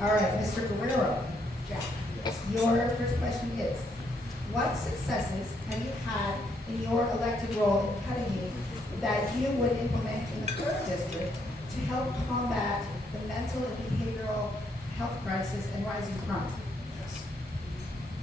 All right, Mr. Guerrero, Jack, your first question is, what successes have you had in your elected role in Cudahy that you would implement in the third district to help combat the mental and behavioral health crisis and rising crime? Yes.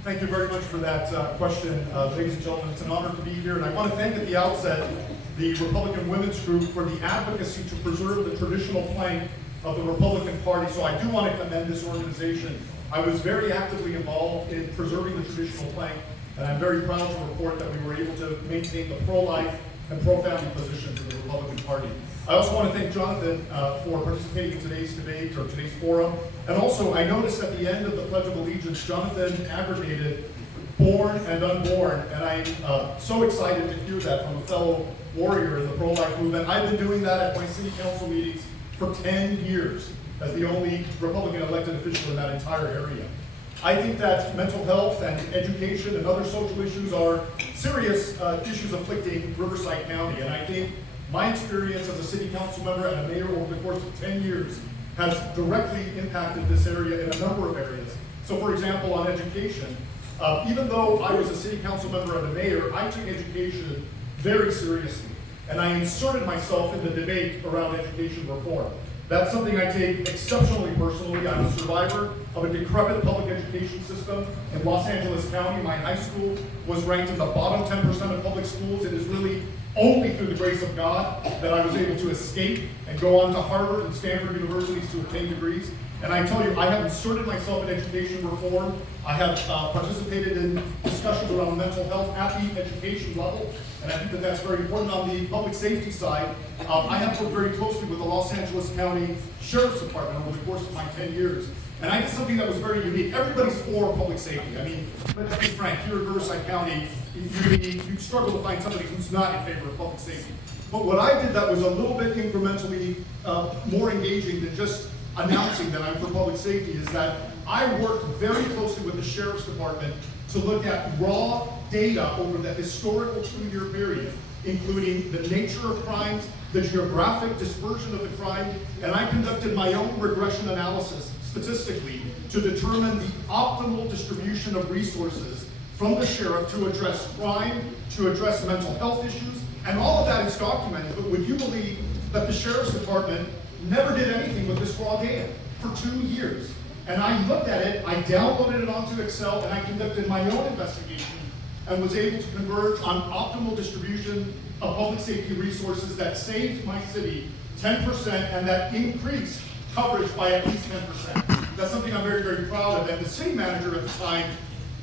Thank you very much for that question, ladies and gentlemen. It's an honor to be here, and I want to thank at the outset the Republican Women's Group for the advocacy to preserve the traditional plank of the Republican Party. So I do want to commend this organization. I was very actively involved in preserving the traditional plank, and I'm very proud to report that we were able to maintain the pro-life and pro-family positions of the Republican Party. I also want to thank Jonathan for participating in today's debate or today's forum. And also, I noticed at the end of the Pledge of Allegiance, Jonathan aggregated born and unborn, and I'm so excited to hear that from a fellow warrior in the pro-life movement. I've been doing that at my city council meetings for 10 years as the only Republican elected official in that entire area. I think that mental health and education and other social issues are serious issues afflicting Riverside County, and I think my experience as a city council member and a mayor over the course of 10 years has directly impacted this area in a number of areas. So for example, on education, even though I was a city council member and a mayor, I took education very seriously, and I inserted myself in the debate around education reform. That's something I take exceptionally personally. I'm a survivor of a decrepit public education system in Los Angeles County. My high school was ranked in the bottom 10% of public schools. It is really only through the grace of God that I was able to escape and go on to Harvard and Stanford universities to obtain degrees. And I tell you, I have inserted myself in education reform. I have participated in discussions around mental health at the education level, and I think that that's very important. On the public safety side, I have worked very closely with the Los Angeles County Sheriff's Department over the course of my 10 years. And I did something that was very unique. Everybody's for public safety. I mean, let's be frank, here in Riverside County, you struggle to find somebody who's not in favor of public safety. But what I did that was a little bit incrementally more engaging than just announcing that I'm for public safety is that I worked very closely with the Sheriff's Department to look at raw data over the historical 2-year period, including the nature of crimes, the geographic dispersion of the crime, and I conducted my own regression analysis statistically to determine the optimal distribution of resources from the sheriff to address crime, to address mental health issues, and all of that is documented. But would you believe that the Sheriff's Department never did anything with this raw data for 2 years? And I looked at it, I downloaded it onto Excel, and I conducted my own investigation and was able to converge on optimal distribution of public safety resources that saved my city 10% and that increased coverage by at least 10%. That's something I'm very, very proud of. And the city manager at the time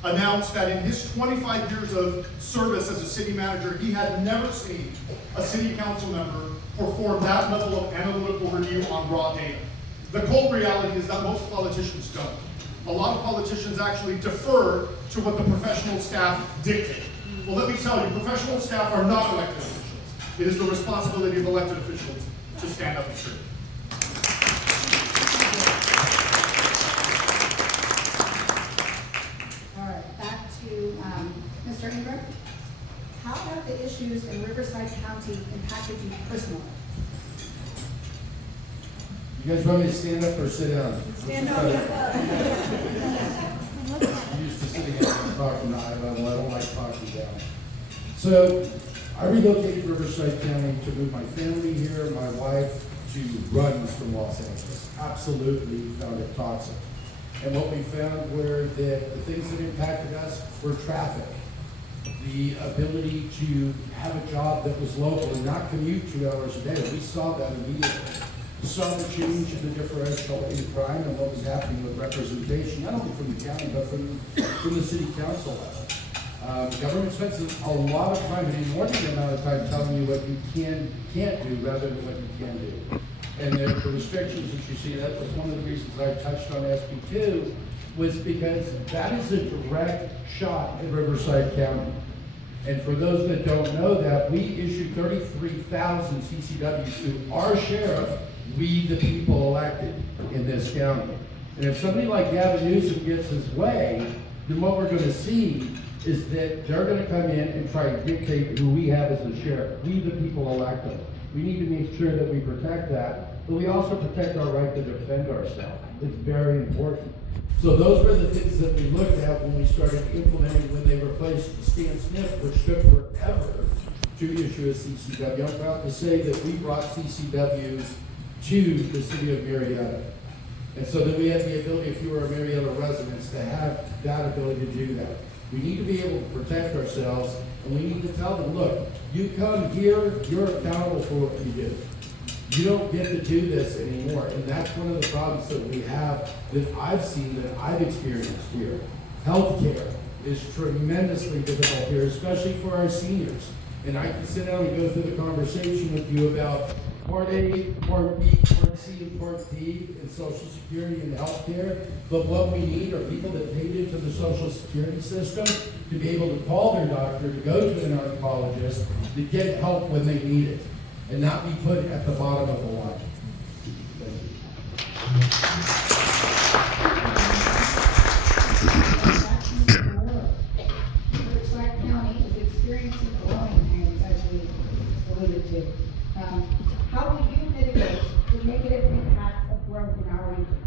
announced that in his 25 years of service as a city manager, he had never seen a city council member perform that level of analytical review on raw data. The cold reality is that most politicians don't. A lot of politicians actually defer to what the professional staff dictate. Well, let me tell you, professional staff are not elected officials. It is the responsibility of elected officials to stand up and serve. All right, back to Mr. Ingram. How have the issues in Riverside County impacted you personally? You guys want me to stand up or sit down? Stand up. I'm used to sitting up and talking to eye level. I don't like talking down. So I relocated to Riverside County to move my family here, my wife to run from Los Angeles. Absolutely found it toxic. And what we found were that the things that impacted us were traffic, the ability to have a job that was local and not commute 2 hours a day. We saw that immediately. We saw the change in the differential in crime and what was happening with representation, not only from the county, but from the city council level. Government spends a lot of time, an inordinate amount of time telling you what you can't do rather than what you can do. And the restrictions that you see, that was one of the reasons I touched on SB2, was because that is a direct shot at Riverside County. And for those that don't know that, we issued 33,000 CCWs to our sheriff, we the people elected in this county. And if somebody like Gavin Newsom gets his way, then what we're going to see is that they're going to come in and try to dictate who we have as the sheriff. We the people elect them. We need to make sure that we protect that. but we also protect our right to defend ourselves. It's very important. So those were the things that we looked at when we started implementing, when they replaced Stan Smith, which took forever to issue a CCW. I'm proud to say that we brought CCWs to the city of Marietta. And so that we had the ability, if you were a Marietta resident, to have that ability to do that. We need to be able to protect ourselves, and we need to tell them, look, you come here, you're accountable for what you do. You don't get to do this anymore. And that's one of the problems that we have, that I've seen, that I've experienced here. Healthcare is tremendously difficult here, especially for our seniors. And I can sit down and go through the conversation with you about Part A, Part B, Part C, and Part D in Social Security and healthcare. But what we need are people that paid into the Social Security system to be able to call their doctor, to go to an oncologist, to get help when they need it, and not be put at the bottom of the line. Riverside County is experiencing growing pains, as we alluded to. How will you mitigate the negative impacts of growth in our region?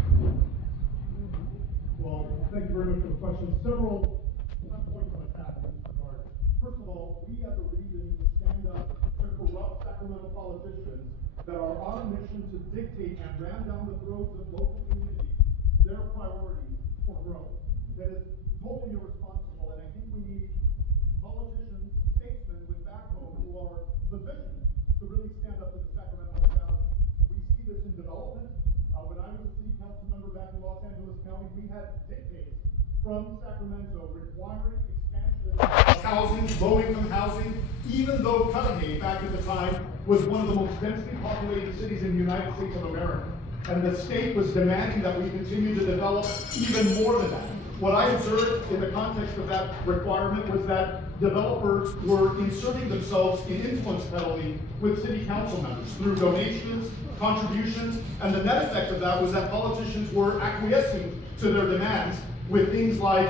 Well, thank you very much for the question. Several points of attack in this regard. First of all, we as a region need to stand up to corrupt Sacramento politicians that are on a mission to dictate and ram down the throats of local communities their priorities for growth. That is totally irresponsible, and I think we need politicians, statesmen with backbone who are positioned to really stand up to the Sacramento Valley. We see this in development. When I was a city council member back in Los Angeles County, we had dictates from Sacramento requiring expansion of housing, low-income housing, even though Cudahy back at the time was one of the most densely populated cities in the United States of America. And the state was demanding that we continue to develop even more than that. What I observed in the context of that requirement was that developers were inserting themselves in influence peddling with city council members through donations, contributions, and the net effect of that was that politicians were acquiescing to their demands with things like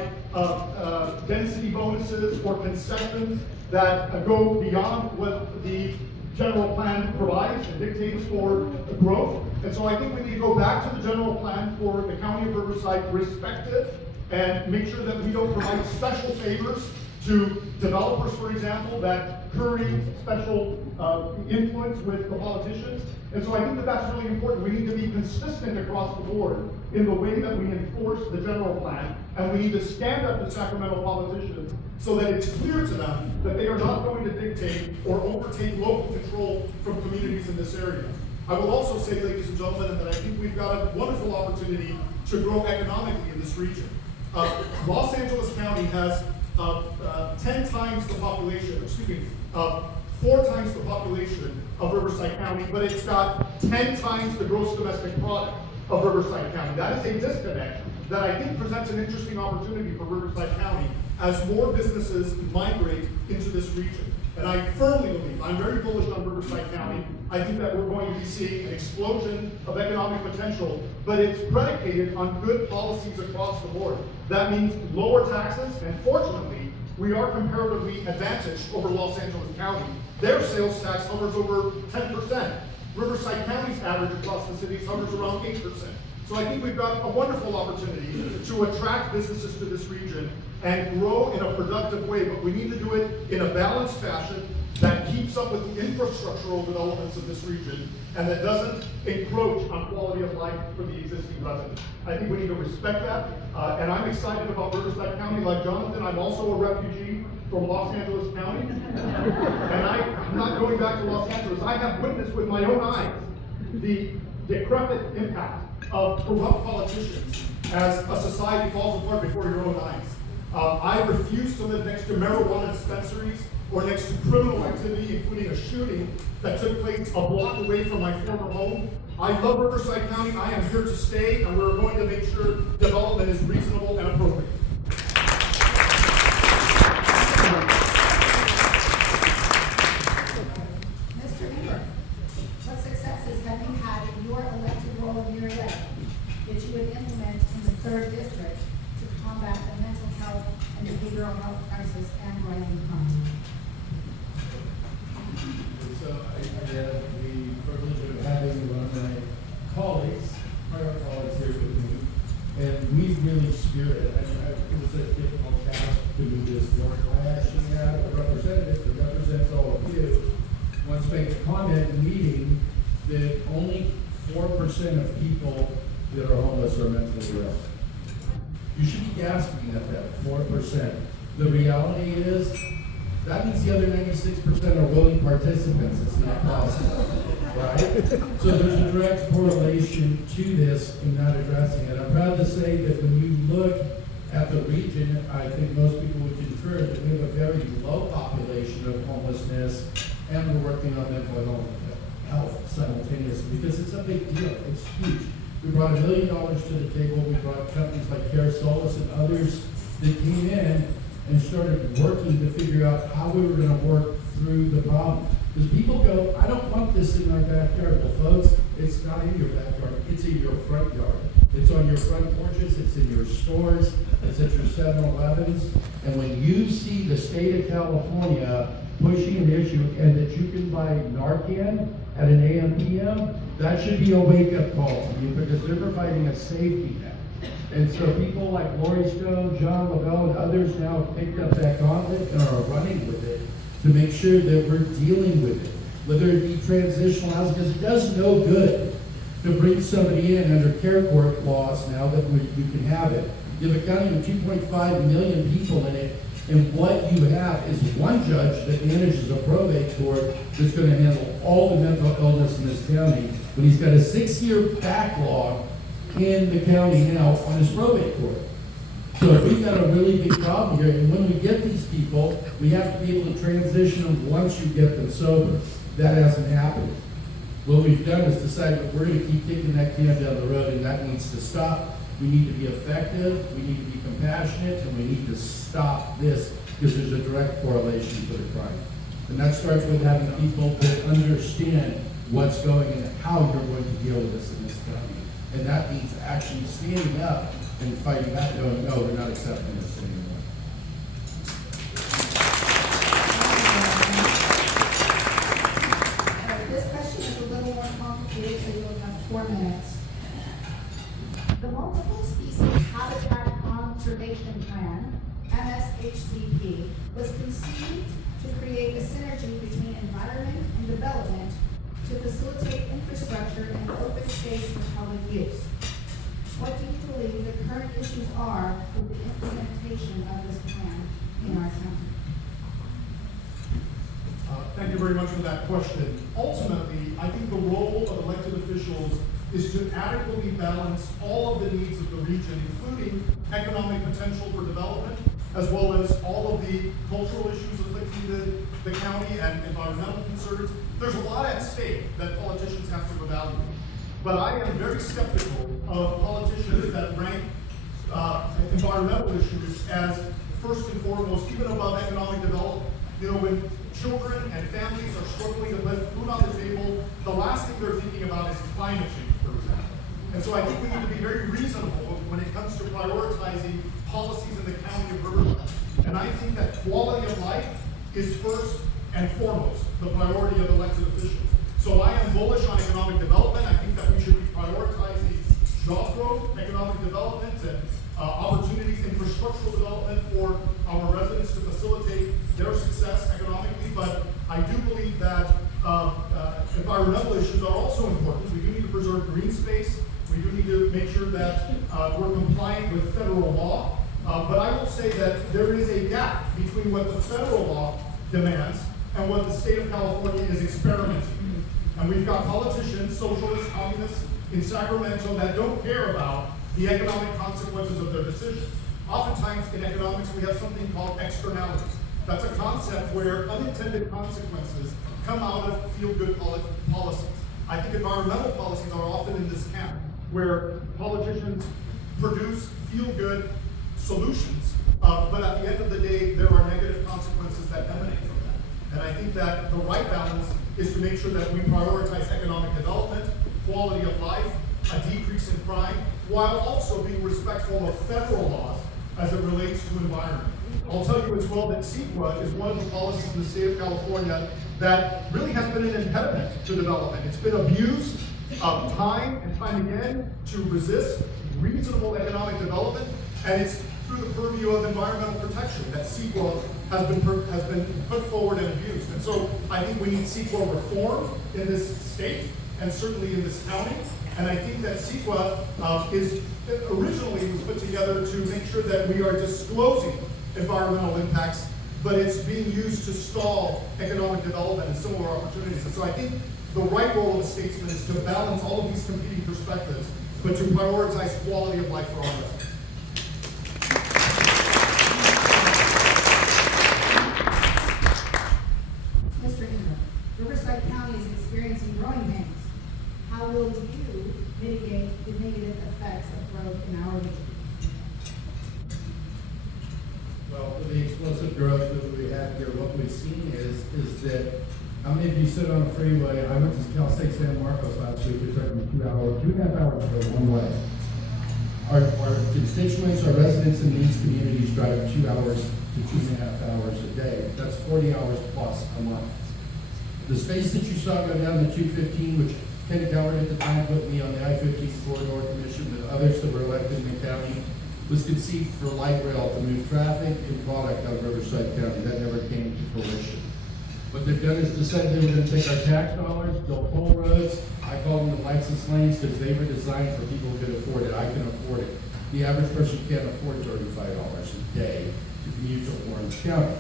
density bonuses or concessions that go beyond what the general plan provides and dictates for growth. And so I think we need to go back to the general plan for the county of Riverside, respect it, and make sure that we don't provide special favors to developers, for example, that curry special influence with the politicians. And so I think that that's really important. We need to be consistent across the board in the way that we enforce the general plan, and we need to stand up to Sacramento politicians so that it's clear to them that they are not going to dictate or overtake local control from communities in this area. I will also say, ladies and gentlemen, that I think we've got a wonderful opportunity to grow economically in this region. Los Angeles County has 10 times the population, 4 times the population of Riverside County, but it's got 10 times the gross domestic product of Riverside County. That is a disconnect that I think presents an interesting opportunity for Riverside County as more businesses migrate into this region. And I firmly believe, I'm very bullish on Riverside County. I think that we're going to be seeing an explosion of economic potential, but it's predicated on good policies across the board. That means lower taxes, and fortunately, we are comparatively advantaged over Los Angeles County. Their sales tax hovers over 10%. Riverside County's average across the city hovers around 8%. So I think we've got a wonderful opportunity to attract businesses to this region and grow in a productive way, but we need to do it in a balanced fashion that keeps up with the infrastructural developments of this region and that doesn't encroach on quality of life for the existing residents. I think we need to respect that, and I'm excited about Riverside County. Like Jonathan, I'm also a refugee from Los Angeles County, and I'm not going back to Los Angeles. I have witnessed with my own eyes the decrepit impact of corrupt politicians as a society falls apart before your own eyes. I refuse to live next to marijuana dispensaries or next to criminal activity, including a shooting that took place a block away from my former home. I love Riverside County. I am here to stay, and we're going to make sure development is reasonable and appropriate. Mr. Weaver, what successes have you had in your elected role in Marietta that you would implement in the 3rd District to combat the mental health and behavioral health crisis and rising crime? So I had the privilege of having one of my colleagues, prior colleagues here with me, and we really spearheaded. It was a difficult task to do this work. I actually had a representative that represents all of you once make a comment in a meeting that only 4% of people that are homeless are mentally ill. You should be gasping at that, 4%. The reality is, that means the other 96% are willing participants. It's not possible, right? So there's a direct correlation to this in not addressing it. I'm proud to say that when you look at the region, I think most people would concur that we have a very low population of homelessness, and we're working on mental health simultaneously because it's a big deal. It's huge. We brought $1 million to the table. We brought companies like Care Solace and others that came in and started working to figure out how we were going to work through the problem. Because people go, I don't want this in my backyard. Well, folks, it's not in your backyard. It's in your front yard. It's on your front porches. It's in your stores. It's at your 7-Elevens. And when you see the state of California pushing an issue and that you can buy Narcan at an AM, PM, that should be a wake-up call to you because they're providing a safety net. And so people like Lori Stone, John Lavelle, and others now have picked up that gauntlet and are running with it to make sure that we're dealing with it. Whether it be transitional housing, because it does no good to bring somebody in under care court laws now that you can have it. You have a county with 2.5 million people in it, and what you have is one judge that manages a probate court that's going to handle all the mental illness in this county, but he's got a 6-year backlog in the county now on his probate court. So we've got a really big problem here, and when we get these people, we have to be able to transition them once you get them sober. That hasn't happened. What we've done is decided that we're going to keep kicking that can down the road, and that needs to stop. We need to be effective, we need to be compassionate, and we need to stop this because there's a direct correlation to the crime. And that starts with having people that understand what's going and how you're going to deal with this in this county. And that means actually standing up and fighting back, going, no, we're not accepting this anymore. This question is a little more complicated, so you'll have 4 minutes. The Multiple Species Habitat Conservation Plan, MSHCP, was conceived to create a synergy between environment and development to facilitate infrastructure and open space for public use. What do you believe the current issues are with the implementation of this plan in our county? Thank you very much for that question. Ultimately, I think the role of elected officials is to adequately balance all of the needs of the region, including economic potential for development, as well as all of the cultural issues afflicting the county and environmental concerns. There's a lot at stake that politicians have to evaluate. But I am very skeptical of politicians that rank environmental issues as first and foremost, even above economic development. You know, when children and families are struggling to put food on the table, the last thing they're thinking about is climate change, for example. And so I think we need to be very reasonable when it comes to prioritizing policies in the county of Riverside. And I think that quality of life is first and foremost the priority of elected officials. So I am bullish on economic development. I think that we should be prioritizing job growth, economic development, and opportunities, infrastructural development for our residents to facilitate their success economically. But I do believe that environmental issues are also important. We do need to preserve green space. We do need to make sure that we're compliant with federal law. But I will say that there is a gap between what the federal law demands and what the state of California is experimenting. And we've got politicians, socialists, communists in Sacramento that don't care about the economic consequences of their decisions. Oftentimes in economics, we have something called externalities. That's a concept where unintended consequences come out of feel-good policies. I think environmental policies are often in this camp, where politicians produce feel-good solutions, but at the end of the day, there are negative consequences that emanate from that. And I think that the right balance is to make sure that we prioritize economic development, quality of life, a decrease in crime, while also being respectful of federal laws as it relates to environment. I'll tell you as well that CEQA is one of the policies in the state of California that really has been an impediment to development. It's been abused time and time again to resist reasonable economic development, and it's through the purview of environmental protection that CEQA has been put forward and abused. And so I think we need CEQA reform in this state and certainly in this county. And I think that CEQA originally was put together to make sure that we are disclosing environmental impacts, but it's being used to stall economic development and similar opportunities. And so I think the right role of a statesman is to balance all of these competing perspectives, but to prioritize quality of life for all residents. Mr. Ingram, Riverside County is experiencing growing pains. How will you mitigate the negative effects of growth in our region? Well, with the explosive growth that we have here, what we've seen is that how many of you sit on a freeway? I went to Cal State San Marcos last week. It took me 2.5 hours to go one way. Our constituents, our residents in these communities drive 2 hours to 2.5 hours a day. That's 40 hours plus a month. The space that you saw go down the 215, which Ken Coward at the time put me on the I-15 corridor commission, and others that were elected in the county, was conceived for light rail to move traffic and product out of Riverside County. That never came to fruition. What they've done is decided they were going to take our tax dollars, build toll roads. I call them the license lanes because they were designed for people who could afford it. I can afford it. The average person can't afford $35 a day to commute to Orange County.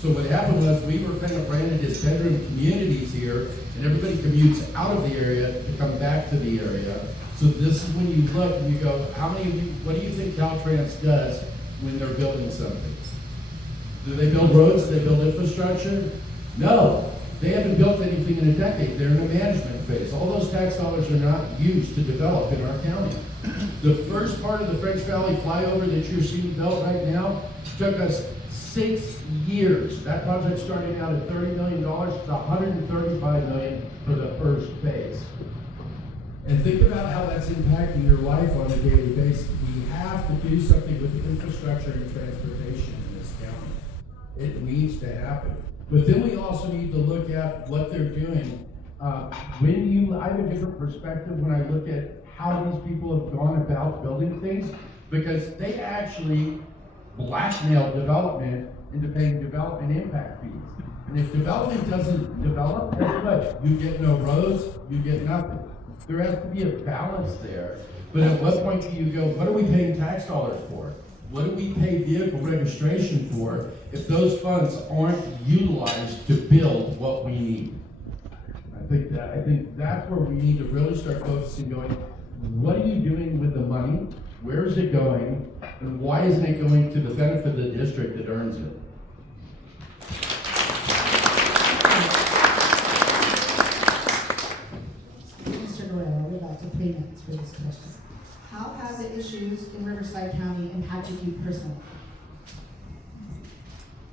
So what happened was we were kind of branded as bedroom communities here, and everybody commutes out of the area to come back to the area. So this is when you look and you go, what do you think Caltrans does when they're building something? Do they build roads? Do they build infrastructure? No, they haven't built anything in a decade. They're in a management phase. All those tax dollars are not used to develop in our county. The first part of the French Valley flyover that you're seeing built right now took us 6 years. That project started out at $30 million to $135 million for the first phase. And think about how that's impacting your life on a daily basis. We have to do something with infrastructure and transportation in this county. It needs to happen. But then we also need to look at what they're doing. I have a different perspective when I look at how these people have gone about building things, because they actually blackmail development into paying development impact fees. And if development doesn't develop, guess what? You get no roads, you get nothing. There has to be a balance there. But at what point do you go, what are we paying tax dollars for? What do we pay vehicle registration for if those funds aren't utilized to build what we need? I think that's where we need to really start focusing, going, what are you doing with the money? Where is it going? And why isn't it going to the benefit of the district that earns it? Mr. Guerrero, we're about to 3 minutes for this question. How have the issues in Riverside County impacted you personally?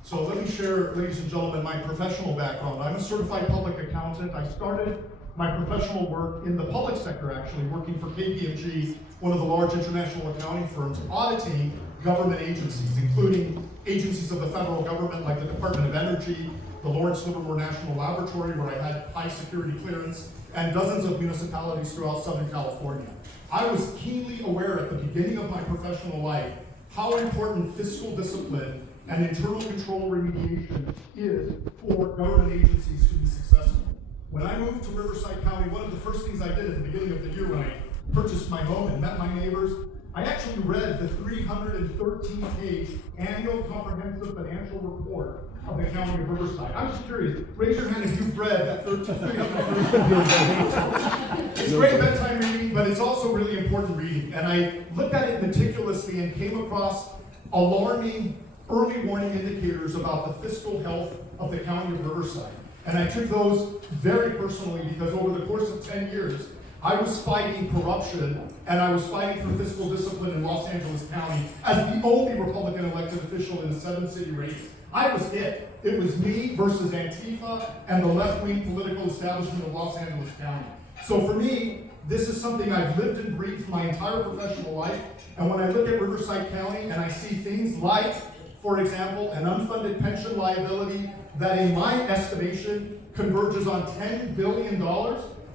So let me share, ladies and gentlemen, my professional background. I'm a certified public accountant. I started my professional work in the public sector, actually, working for KPMG, one of the large international accounting firms, auditing government agencies, including agencies of the federal government like the Department of Energy, the Lawrence Livermore National Laboratory, where I had high security clearance, and dozens of municipalities throughout Southern California. I was keenly aware at the beginning of my professional life how important fiscal discipline and internal control remediation is for government agencies to be successful. When I moved to Riverside County, one of the first things I did at the beginning of the year when I purchased my home and met my neighbors, I actually read the 313-page annual comprehensive financial report of the County of Riverside. I'm just curious, raise your hand if you've read that 313 It's great bedtime reading, but it's also really important reading. And I looked at it meticulously and came across alarming early warning indicators about the fiscal health of the County of Riverside. And I took those very personally because over the course of 10 years, I was fighting corruption and I was fighting for fiscal discipline in Los Angeles County as the only Republican elected official in a 7-city race. I was it. It was me versus Antifa and the left-wing political establishment of Los Angeles County. So for me, this is something I've lived and breathed my entire professional life. And when I look at Riverside County and I see things like, for example, an unfunded pension liability that in my estimation converges on $10 billion,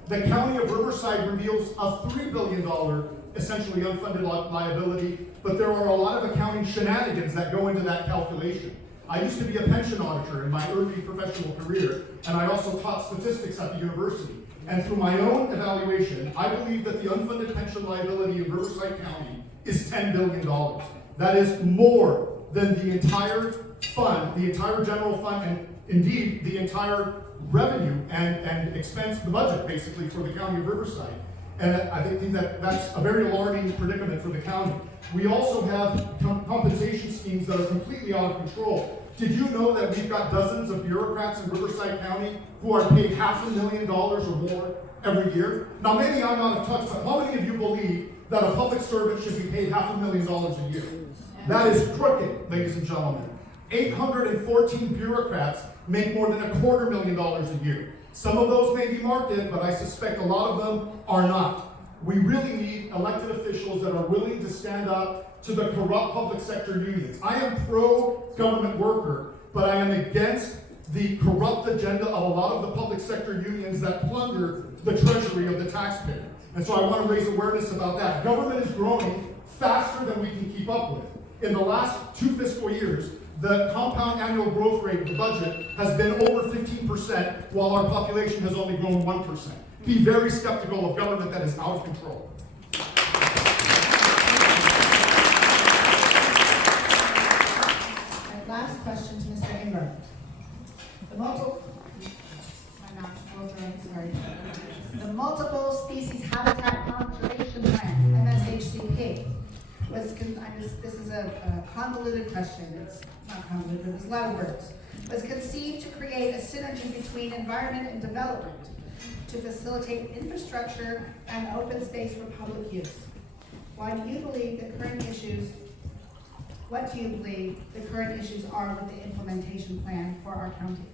the county of Riverside reveals a $3 billion essentially unfunded liability, but there are a lot of accounting shenanigans that go into that calculation. I used to be a pension auditor in my early professional career, and I also taught statistics at the university. And through my own evaluation, I believe that the unfunded pension liability in Riverside County is $10 billion. That is more than the entire fund, the entire general fund, and indeed the entire revenue and expense, the budget basically for the county of Riverside. And I think that that's a very alarming predicament for the county. We also have compensation schemes that are completely out of control. Did you know that we've got dozens of bureaucrats in Riverside County who are paid $500,000 or more every year? Now maybe I'm out of touch, but how many of you believe that a public servant should be paid $500,000 a year? That is crooked, ladies and gentlemen. 814 bureaucrats make more than $250,000 a year. Some of those may be market, but I suspect a lot of them are not. We really need elected officials that are willing to stand up to the corrupt public sector unions. I am pro-government worker, but I am against the corrupt agenda of a lot of the public sector unions that plunder the treasury of the taxpayer. And so I want to raise awareness about that. Government is growing faster than we can keep up with. In the last 2 fiscal years, the compound annual growth rate of the budget has been over 15%, while our population has only grown 1%. Be very skeptical of government that is out of control. And last question to Mr. Ingram. The Multiple Species Habitat Conservation Plan, MSHCP, this is a convoluted question. It's not convoluted, but there's a lot of words. Was conceived to create a synergy between environment and development to facilitate infrastructure and open space for public use. Why do you believe the current issues, what do you believe the current issues are with the implementation plan for our county?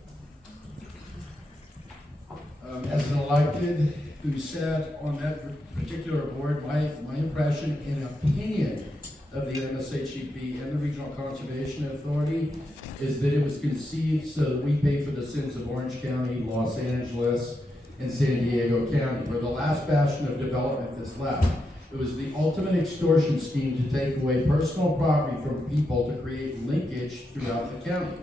As an elected who sat on that particular board, my impression and opinion of the MSHCP and the Regional Conservation Authority is that it was conceived so that we pay for the sins of Orange County, Los Angeles, and San Diego County. We're the last bastion of development that's left. It was the ultimate extortion scheme to take away personal property from people to create linkage throughout the county.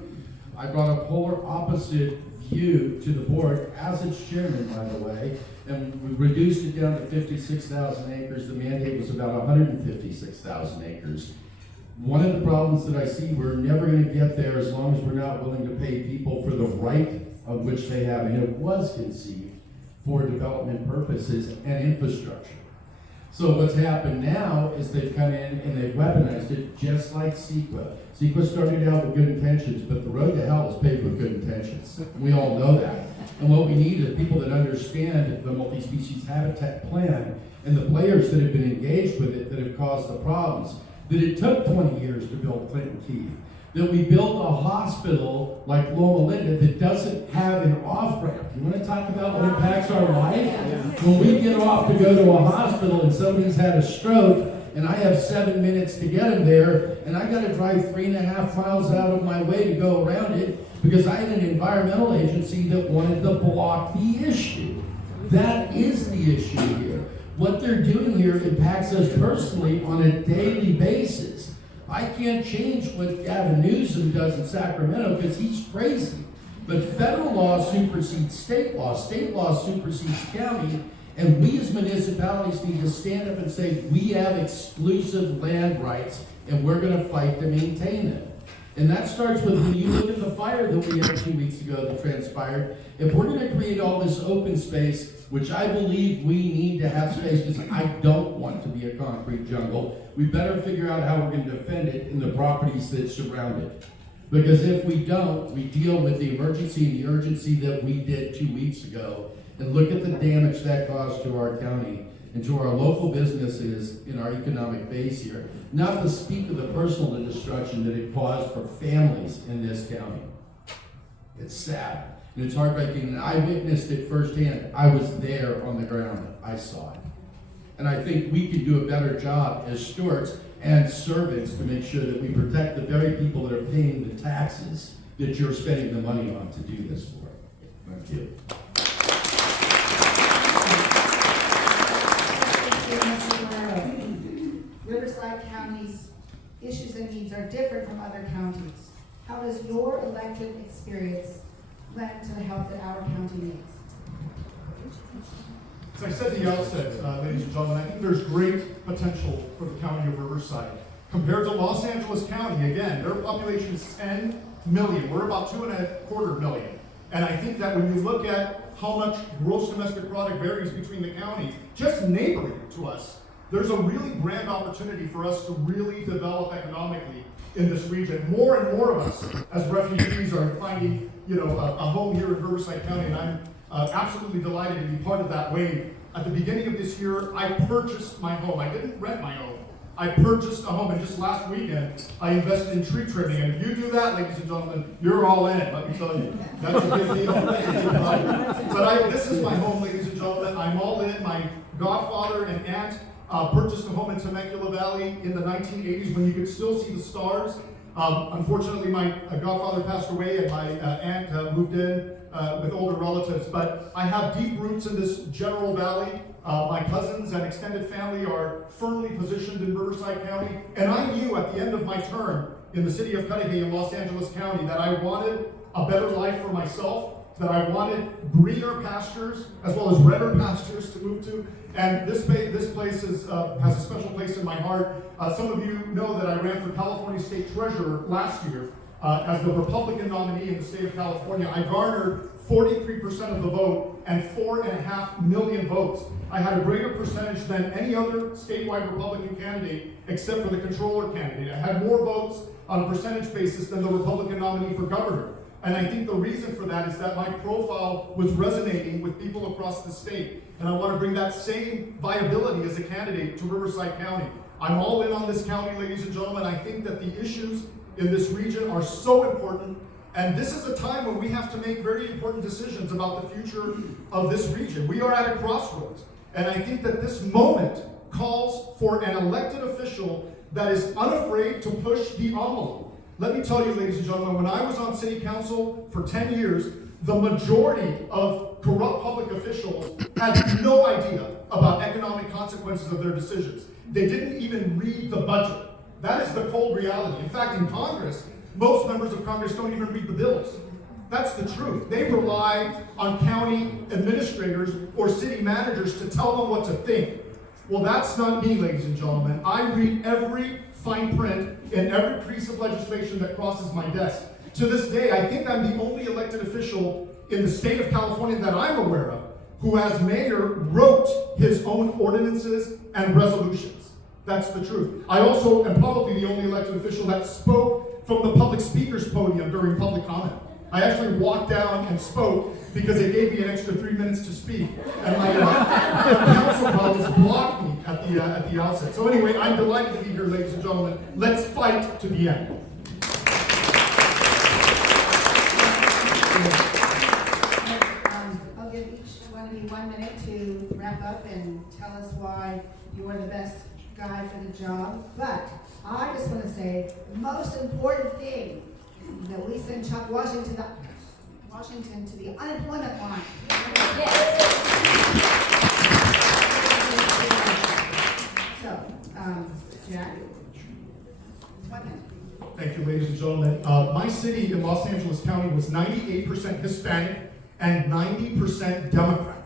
I brought a polar opposite view to the board as its chairman, by the way, and we reduced it down to 56,000 acres. The mandate was about 156,000 acres. One of the problems that I see, we're never going to get there as long as we're not willing to pay people for the right of which they have, and it was conceived for development purposes and infrastructure. So what's happened now is they've come in and they've weaponized it just like CEQA. CEQA started out with good intentions, but the road to hell is paved with good intentions. We all know that. And what we need is people that understand the multi-species habitat plan and the players that have been engaged with it that have caused the problems. That it took 20 years to build Clinton Keith. That we built a hospital like Loma Linda that doesn't have an off-ramp. You want to talk about what impacts our life? When we get off to go to a hospital and somebody's had a stroke and I have 7 minutes to get them there and I got to drive 3.5 miles out of my way to go around it because I had an environmental agency that wanted to block the issue. That is the issue here. What they're doing here impacts us personally on a daily basis. I can't change what Gavin Newsom does in Sacramento because he's crazy. But federal law supersedes state law supersedes county, and we as municipalities need to stand up and say, we have exclusive land rights, and we're going to fight to maintain them. And that starts with when you look at the fire that we had 2 weeks ago that transpired. If we're going to create all this open space, which I believe we need to have space, because I don't want to be a concrete jungle, we better figure out how we're going to defend it in the properties that surround it. Because if we don't, we deal with the emergency and the urgency that we did 2 weeks ago, and look at the damage that caused to our county and to our local businesses in our economic base here. Not to speak of the personal destruction that it caused for families in this county. It's sad. And it's heartbreaking, and I witnessed it firsthand. I was there on the ground. I saw it. And I think we can do a better job as stewards and servants to make sure that we protect the very people that are paying the taxes that you're spending the money on to do this for. Thank you. County's issues and needs are different from other counties. How does your elected experience lend to the help that our county needs? As I said at the outset, ladies and gentlemen, I think there's great potential for the county of Riverside. Compared to Los Angeles County, again, their population is 10 million. We're about 2.25 million. And I think that when you look at how much gross domestic product varies between the counties, just neighboring to us, there's a really grand opportunity for us to really develop economically in this region. More and more of us, as refugees, are finding, a home here in Riverside County, and I'm absolutely delighted to be part of that wave. At the beginning of this year, I purchased my home. I didn't rent my home. I purchased a home, and just last weekend, I invested in tree trimming. And if you do that, ladies and gentlemen, you're all in, let me tell you. That's a big deal. That's a big deal. But this is my home, ladies and gentlemen. I'm all in. My godfather and aunt purchased a home in Temecula Valley in the 1980s when you could still see the stars. Unfortunately, my godfather passed away, and my aunt moved in with older relatives. But I have deep roots in this general valley. My cousins and extended family are firmly positioned in Riverside County, and I knew at the end of my term in the city of Cudahy in Los Angeles County that I wanted a better life for myself, that I wanted greener pastures as well as redder pastures to move to, and this place has a special place in my heart. Some of you know that I ran for California State Treasurer last year as the Republican nominee in the state of California. I garnered 43% of the vote and 4.5 million votes. I had a greater percentage than any other statewide Republican candidate except for the controller candidate. I had more votes on a percentage basis than the Republican nominee for governor. And I think the reason for that is that my profile was resonating with people across the state. And I want to bring that same viability as a candidate to Riverside County. I'm all in on this county, ladies and gentlemen. I think that the issues in this region are so important. And this is a time when we have to make very important decisions about the future of this region. We are at a crossroads. And I think that this moment calls for an elected official that is unafraid to push the envelope. Let me tell you, ladies and gentlemen, when I was on city council for 10 years, the majority of corrupt public officials had no idea about economic consequences of their decisions. They didn't even read the budget. That is the cold reality. In fact, in Congress, most members of Congress don't even read the bills. That's the truth. They rely on county administrators or city managers to tell them what to think. Well, that's not me, ladies and gentlemen. I read every fine print in every piece of legislation that crosses my desk. To this day, I think I'm the only elected official in the state of California that I'm aware of who, as mayor, wrote his own ordinances and resolutions. That's the truth. I also am probably the only elected official that spoke from the public speaker's podium during public comment. I actually walked down and spoke because they gave me an extra 3 minutes to speak. And my council colleagues blocked me at the outset. So anyway, I'm delighted to be here, ladies and gentlemen. Let's fight to the end. I'll give each one of you 1 minute to wrap up and tell us why you are the best guy for the job. But I just want to say the most important thing that we send Chuck Washington to the unemployment line. Yes. So, Jack, 1 minute. Thank you, ladies and gentlemen. My city in Los Angeles County was 98% Hispanic and 90% Democrat.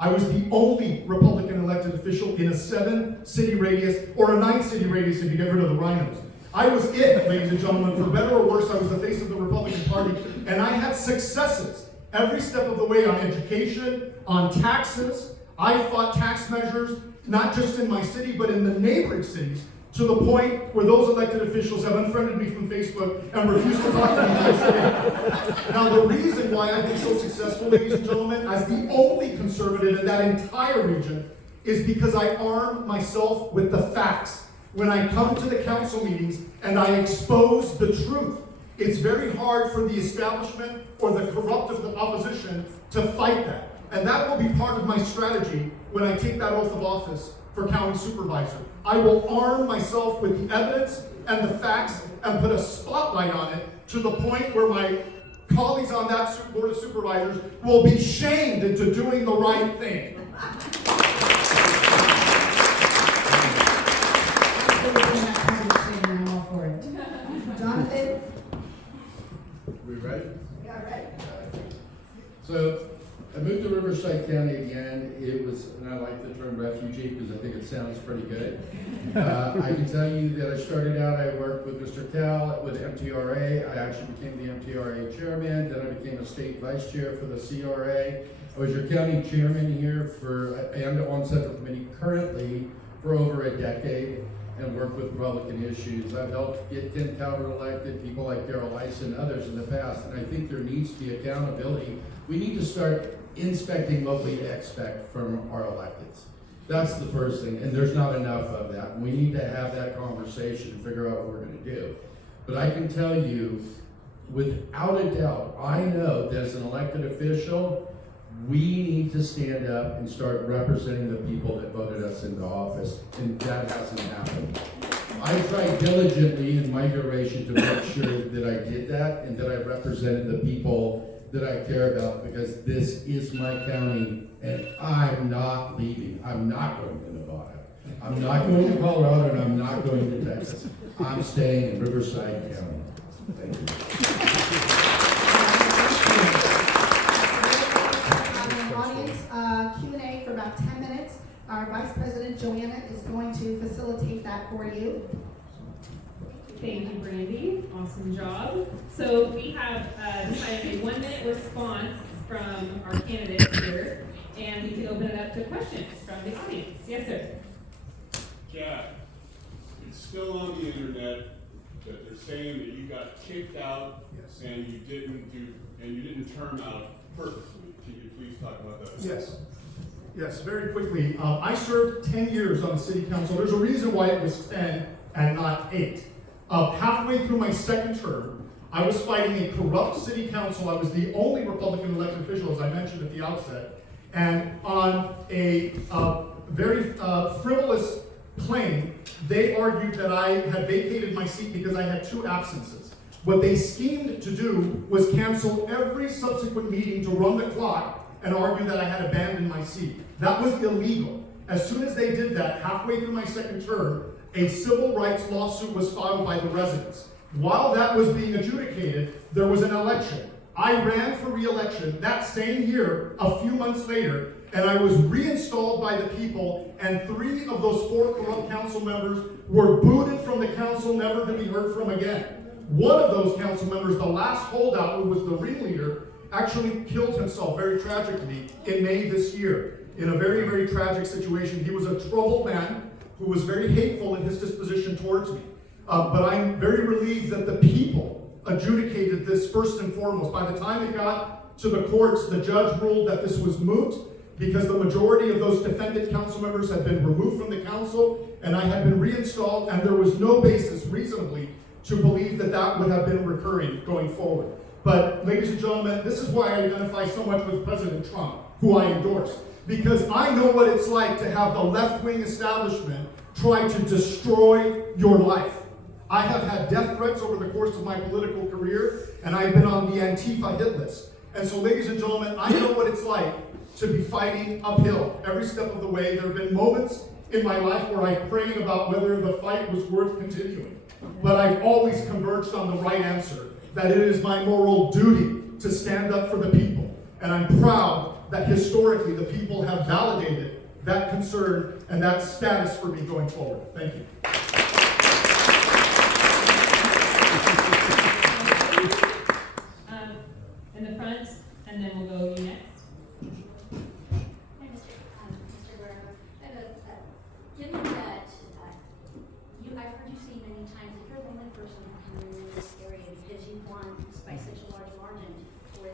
I was the only Republican elected official in a 7-city radius, or a 9-city radius if you get rid of the rhinos. I was it, ladies and gentlemen. For better or worse, I was the face of the Republican Party, and I had successes every step of the way on education, on taxes. I fought tax measures, not just in my city, but in the neighboring cities, to the point where those elected officials have unfriended me from Facebook and refused to talk to me to this day. Now, the reason why I've been so successful, ladies and gentlemen, as the only conservative in that entire region, is because I arm myself with the facts. When I come to the council meetings and I expose the truth, it's very hard for the establishment or the corrupt of the opposition to fight that. And that will be part of my strategy when I take that oath of office for county supervisor. I will arm myself with the evidence and the facts and put a spotlight on it to the point where my colleagues on that board of supervisors will be shamed into doing the right thing. Bring that kind of So I moved to Riverside County again. It was, and I like the term refugee because I think it sounds pretty good. I can tell you that I started out, I worked with Mr. Cal with MTRA. I actually became the MTRA chairman. Then I became a state vice chair for the CRA. I was your county chairman here and on Central Committee currently for over a decade and worked with Republican issues. I've helped get Ken Calvert elected, people like Darrell Ice and others in the past, and I think there needs to be accountability. We need to start inspecting what we expect from our electeds. That's the first thing, and there's not enough of that. We need to have that conversation and figure out what we're going to do. But I can tell you, without a doubt, I know that as an elected official, we need to stand up and start representing the people that voted us into office, and that hasn't happened. I tried diligently in my duration to make sure that I did that and that I represented the people that I care about, because this is my county and I'm not leaving. I'm not going to Nevada. I'm not going to Colorado, and I'm not going to Texas. I'm staying in Riverside County. Thank you. Audience Q&A for about 10 minutes. Our Vice President Joanna is going to facilitate that for you. Thank you, Brandy. Awesome job. So we have decided a 1-minute response from our candidates here, and we can open it up to questions from the audience. Yes, sir. Jack, it's still on the internet that they're saying that you got kicked out. Yes. And you didn't turn out purposely. Can you please talk about that? Yes. Yes, very quickly. I served 10 years on the city council. There's a reason why it was 10 and not 8. Halfway through my second term, I was fighting a corrupt city council. I was the only Republican elected official, as I mentioned at the outset. And on a very frivolous claim, they argued that I had vacated my seat because I had 2 absences. What they schemed to do was cancel every subsequent meeting to run the clock and argue that I had abandoned my seat. That was illegal. As soon as they did that, halfway through my second term, a civil rights lawsuit was filed by the residents. While that was being adjudicated, there was an election. I ran for re-election that same year, a few months later, and I was reinstalled by the people, and 3 of those 4 corrupt council members were booted from the council, never to be heard from again. One of those council members, the last holdout, who was the ringleader, actually killed himself very tragically in May this year, in a very, very tragic situation. He was a troubled man who was very hateful in his disposition towards me. But I'm very relieved that the people adjudicated this first and foremost. By the time it got to the courts, the judge ruled that this was moot because the majority of those defendant council members had been removed from the council, and I had been reinstalled, and there was no basis reasonably to believe that that would have been recurring going forward. But ladies and gentlemen, this is why I identify so much with President Trump, who I endorse. Because I know what it's like to have the left-wing establishment try to destroy your life. I have had death threats over the course of my political career, and I've been on the Antifa hit list. And so, ladies and gentlemen, I know what it's like to be fighting uphill every step of the way. There have been moments in my life where I prayed about whether the fight was worth continuing. But I've always converged on the right answer, that it is my moral duty to stand up for the people. And I'm proud that historically the people have validated that concern and that status for me going forward. Thank you. In the front, and then we'll go you next. Hi, Mr. Guerrero. Given that I've heard you say many times that you're the only person who can win in this area because you won by such a large margin for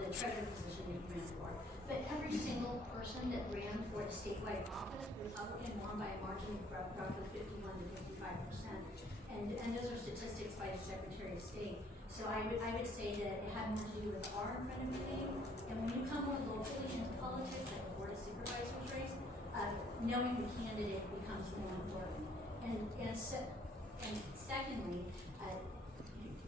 the treasurer position that you ran for. But every single person that ran for a statewide office, Republican, won by a margin of roughly 51 to 55%. And those are statistics by the Secretary of State. So I would say that it had more to do with our in front of the game. And when you come more locally into politics, like the Board of Supervisors race, knowing the candidate becomes more important. And secondly,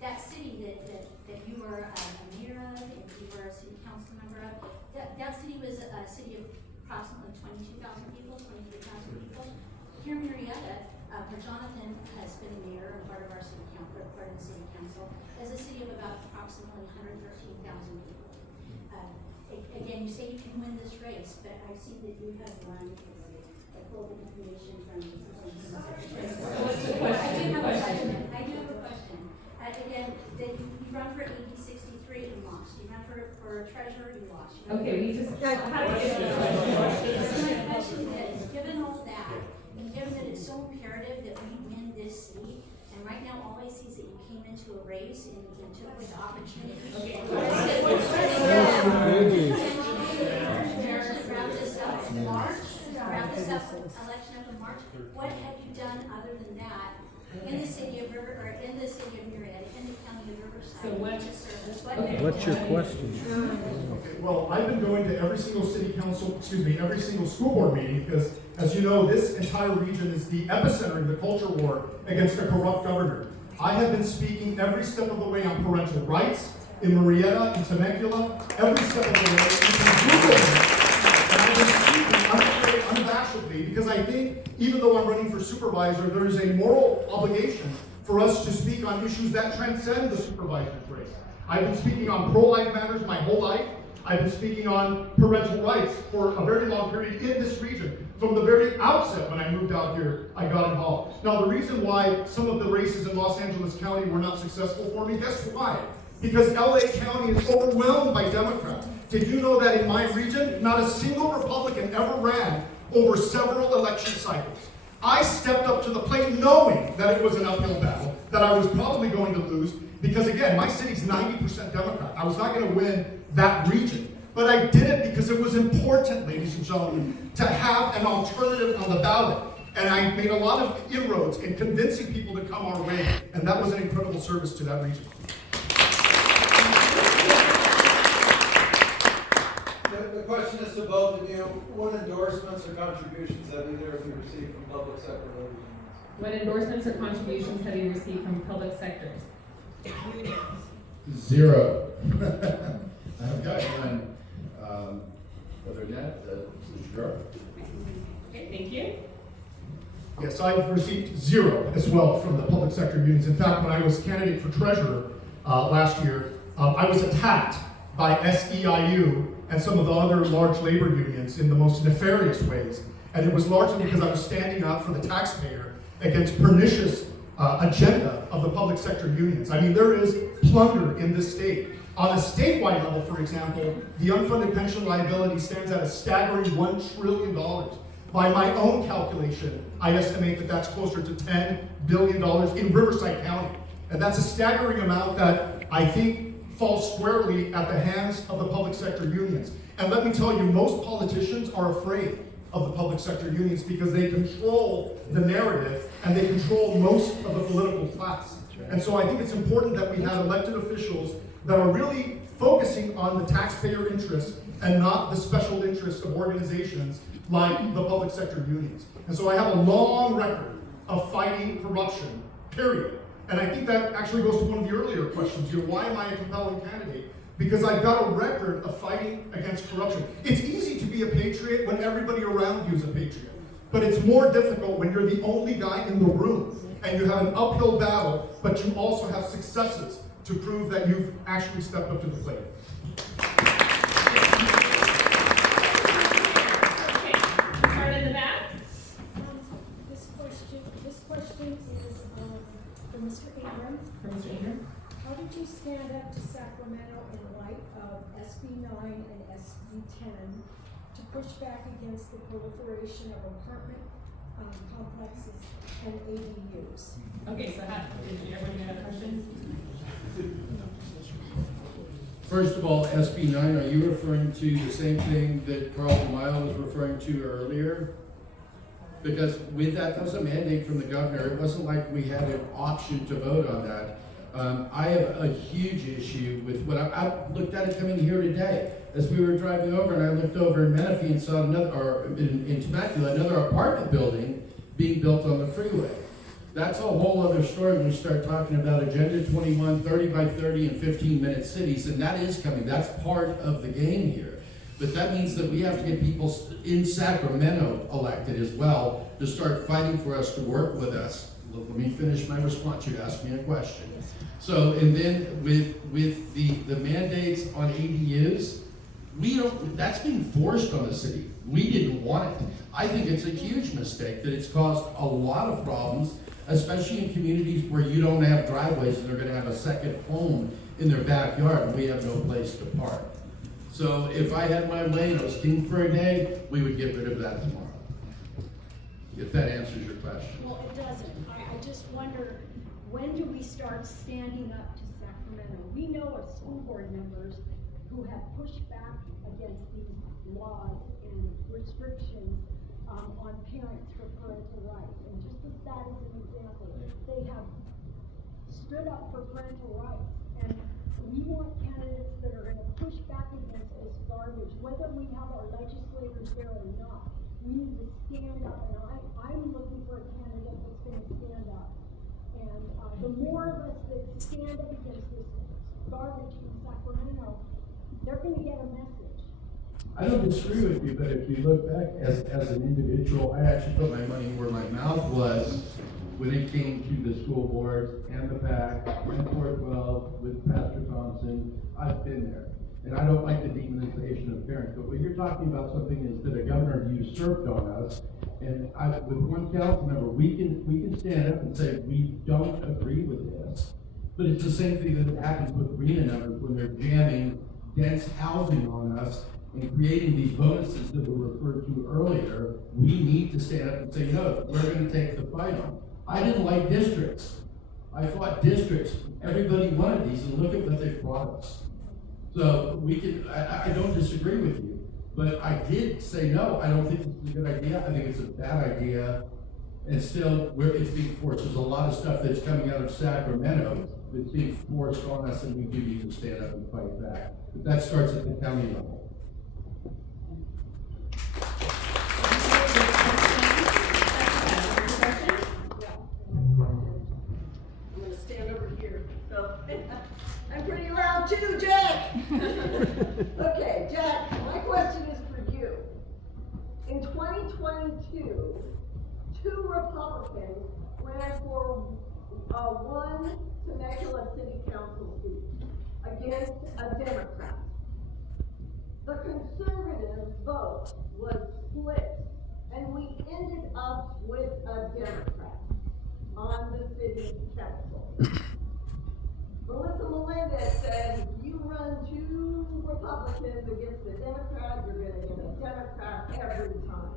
that city that you were a mayor of, and you were a city council member of, that city was a city of approximately 22,000 people, 23,000 people. Here in Marietta, where Jonathan has been a mayor and part of our city council, part of the city council, is a city of about approximately 113,000 people. Again, you say you can win this race, but I see that you have run a full information from. What's the question? I do have a question. Again, you run for AB 63 and lost. You run for treasurer, you lost. Okay, we just have to get So my question is, given all that, and given that it's so imperative that we win this seat, and right now all I see is that you came into a race and took with the opportunity. Wrap this up, election up in March. What have you done other than that in the city of Marietta, in the county of Riverside? So what- to service? What's your question? Okay, well, I've been going to every single every single school board meeting because, as you know, this entire region is the epicenter of the culture war against a corrupt governor. I have been speaking every step of the way on parental rights in Marietta, in Temecula, every step of the way. You can Google it. And I've been speaking unabashedly because I think, even though I'm running for supervisor, there is a moral obligation for us to speak on issues that transcend the supervisor's race. I've been speaking on pro-life matters my whole life. I've been speaking on parental rights for a very long period in this region. From the very outset when I moved out here, I got involved. Now, the reason why some of the races in Los Angeles County were not successful for me, guess why? Because LA County is overwhelmed by Democrats. Did you know that in my region, not a single Republican ever ran over several election cycles? I stepped up to the plate knowing that it was an uphill battle, that I was probably going to lose, because again, my city's 90% Democrat. I was not going to win that region. But I did it because it was important, ladies and gentlemen, to have an alternative on the ballot. And I made a lot of inroads in convincing people to come our way, and that was an incredible service to that region. The question is to both of you. What endorsements or contributions have either of you received from public sector labor unions? What endorsements or contributions have you received from public sectors? Zero. I've got one. Other than that, sure. Okay, thank you. Yes, I've received zero as well from the public sector unions. In fact, when I was candidate for treasurer last year, I was attacked by SEIU and some of the other large labor unions in the most nefarious ways. And it was largely because I was standing up for the taxpayer against pernicious agenda of the public sector unions. I mean, there is plunder in this state. On a statewide level, for example, the unfunded pension liability stands at a staggering $1 trillion. By my own calculation, I estimate that that's closer to $10 billion in Riverside County. And that's a staggering amount that I think falls squarely at the hands of the public sector unions. And let me tell you, most politicians are afraid of the public sector unions because they control the narrative and they control most of the political class. And so I think it's important that we have elected officials that are really focusing on the taxpayer interest and not the special interests of organizations like the public sector unions. And so I have a long record of fighting corruption, period. And I think that actually goes to one of the earlier questions. Why am I a compelling candidate? Because I've got a record of fighting against corruption. It's easy to be a patriot when everybody around you is a patriot. But it's more difficult when you're the only guy in the room and you have an uphill battle, but you also have successes to prove that you've actually stepped up to the plate. Okay, start in the back. This question is for Mr. Ingram. For Mr. Ingram. How did you stand up to Sacramento in light of SB 9 and SB 10 to push back against the proliferation of apartment complexes and ADUs? Okay, so did everybody have questions? First of all, SB 9, are you referring to the same thing that Carl DeMille was referring to earlier? Because with that was a mandate from the governor. It wasn't like we had an option to vote on that. I have a huge issue with what I looked at it coming here today. As we were driving over, and I looked over in Menifee and saw in Temecula, another apartment building being built on the freeway. That's a whole other story when we start talking about Agenda 21, 30 by 30, and 15-minute cities, and that is coming. That's part of the game here. But that means that we have to get people in Sacramento elected as well to start fighting for us to work with us let me finish my response. You asked me a question. So, and then with the mandates on ADUs, that's being forced on the city. We didn't want it. I think it's a huge mistake that it's caused a lot of problems, especially in communities where you don't have driveways and they're gonna have a second home in their backyard and we have no place to park. So if I had my way and I was king for a day, we would get rid of that tomorrow. If that answers your question. Well, it doesn't. I just wonder, when do we start standing up to Sacramento? We know of school board members who have pushed back against these laws and restrictions on parents for parental rights. And just as that is an example, they have stood up for parental rights. And we want candidates that are gonna push back against this garbage, whether we have our legislators there or not. We need to stand up, and I'm looking for a candidate that's gonna stand up. And the more of us that stand up against this garbage from Sacramento, they're gonna get a message. I don't disagree with you, but if you look back as an individual, I actually put my money where my mouth was when it came to the school boards and the PAC and 412 with Pastor Thompson. I've been there. And I don't like the demonization of parents, but what you're talking about something is that a governor usurped on us. And with one council member, we can stand up and say, we don't agree with this. But it's the same thing that happens with arena numbers when they're jamming dense housing on us and creating these bonuses that were referred to earlier. We need to stand up and say, no, we're gonna take the fight on. I didn't like districts. I fought districts. Everybody wanted these, and look at what they've brought us. So I don't disagree with you, but I did say no, I don't think it's a good idea. I think it's a bad idea. And still, it's being forced. There's a lot of stuff that's coming out of Sacramento that's being forced on us, and we do need to stand up and fight back. But that starts at the county level. I'm gonna stand over here, so I'm pretty loud too, Jack. Okay, Jack, my question is for you. In 2022, 2 Republicans ran for one Temecula City Council seat against a Democrat. The conservative vote was split, and we ended up with a Democrat on the city council. Melissa Melendez said, if you run 2 Republicans against a Democrat, you're gonna get a Democrat every time.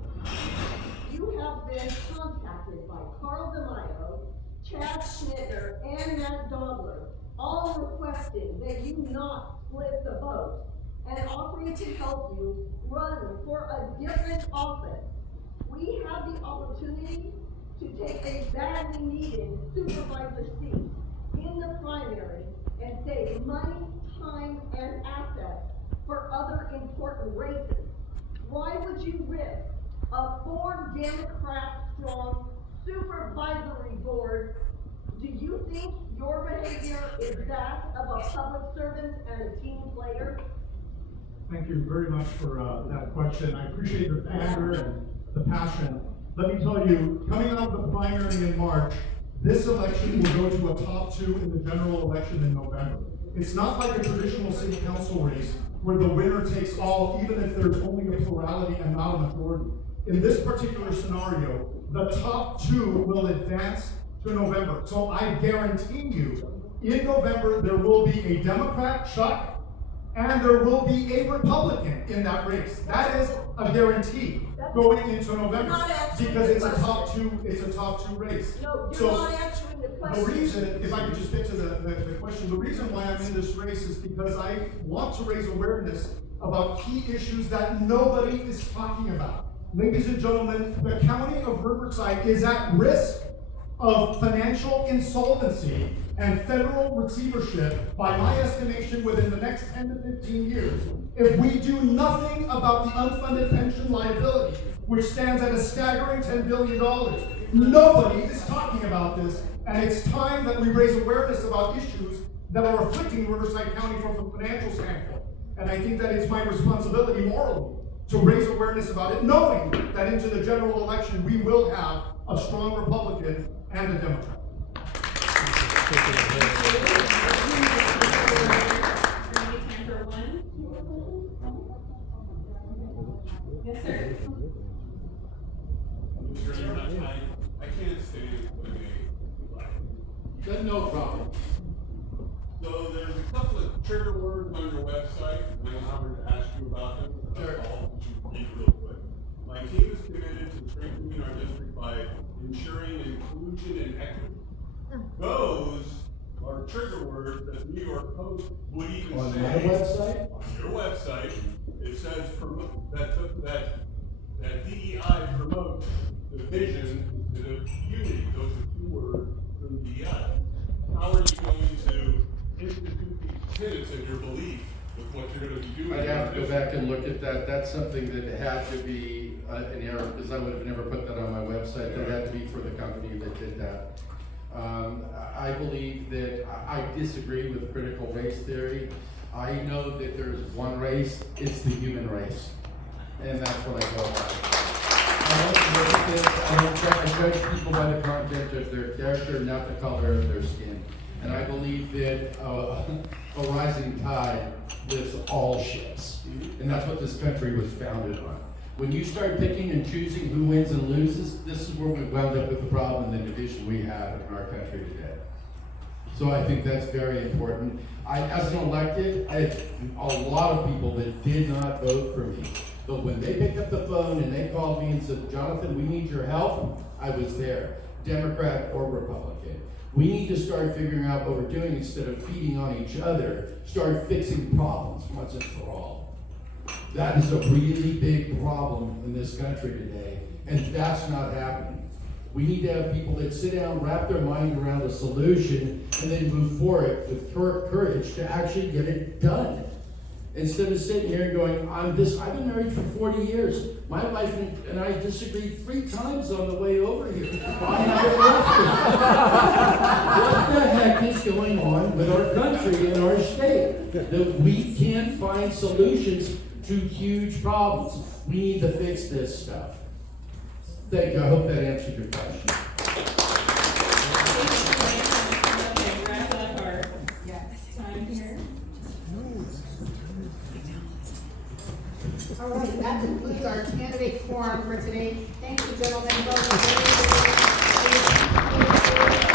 You have been contacted by Carl DeMaio, Chad Schnittner, and Matt Dobler, all requesting that you not split the vote and offering to help you run for a different office. We have the opportunity to take a badly needed supervisor seat in the primary and save money, time, and assets for other important races. Why would you risk a 4 Democrat-strong supervisory board? Do you think your behavior is that of a public servant and a team player? Thank you very much for that question. I appreciate your candor and the passion. Let me tell you, coming out of the primary in March, this election will go to a top 2 in the general election in November. It's not like a traditional city council race where the winner takes all, even if there's only a plurality and not a majority. In this particular scenario, the top 2 will advance to November. So I guarantee you, in November, there will be a Democrat, Chuck, and there will be a Republican in that race. That is a guarantee going into November, because it's a top 2 race. No, you're So not answering the question. the reason, if I could just get to the question, the reason why I'm in this race is because I want to raise awareness about key issues that nobody is talking about. Ladies and gentlemen, the county of Riverside is at risk of financial insolvency and federal receivership, by my estimation, within the next 10 to 15 years, if we do nothing about the unfunded pension liability, which stands at a staggering $10 billion. Nobody is talking about this, and it's time that we raise awareness about issues that are afflicting Riverside County from a financial standpoint. And I think that it's my responsibility morally to raise awareness about it, knowing that into the general election we will have a strong Republican and a Democrat. Randy Camper 1. Yes, sir. Mr. Chairman, I can't stand when they lie. Then no problem. So there's a couple of trigger words on your website, and I wanted to ask you about them. Sure. I'll read real quick. My team is committed to strengthening our district by ensuring inclusion and equity. Those are trigger words that New York Post would even On say. my website? On your website, it says that DEI promotes the vision instead of unity. Those are 2 words from DEI. How are you going to institute these tenets in your belief with what you're going to be doing? I'd have to go back and look at that. That's something that had to be an error, because I would have never put that on my website. That had to be for the company that did that. I believe that I disagree with critical race theory. I know that there's one race, it's the human race. And that's what I go by. I don't look at this, I judge people by the content of their character, not the color of their skin. And I believe that a rising tide lifts all ships. And that's what this country was founded on. When you start picking and choosing who wins and loses, this is where we wound up with the problem and the division we have in our country today. So I think that's very important. As an elected, I had a lot of people that did not vote for me. But when they picked up the phone and they called me and said, Jonathan, we need your help, I was there, Democrat or Republican. We need to start figuring out what we're doing instead of feeding on each other, start fixing problems once and for all. That is a really big problem in this country today, and that's not happening. We need to have people that sit down, wrap their mind around a solution, and then move forward with courage to actually get it done. Instead of sitting here and going, I've been married for 40 years. My wife and I disagreed 3 times on the way over here. What the heck is going on with our country and our state? That we can't find solutions to huge problems. We need to fix this stuff. Thank you. I hope that answered your question. Okay, wrap up our time here. All right, that concludes our candidate forum for today. Thank you, gentlemen. Both.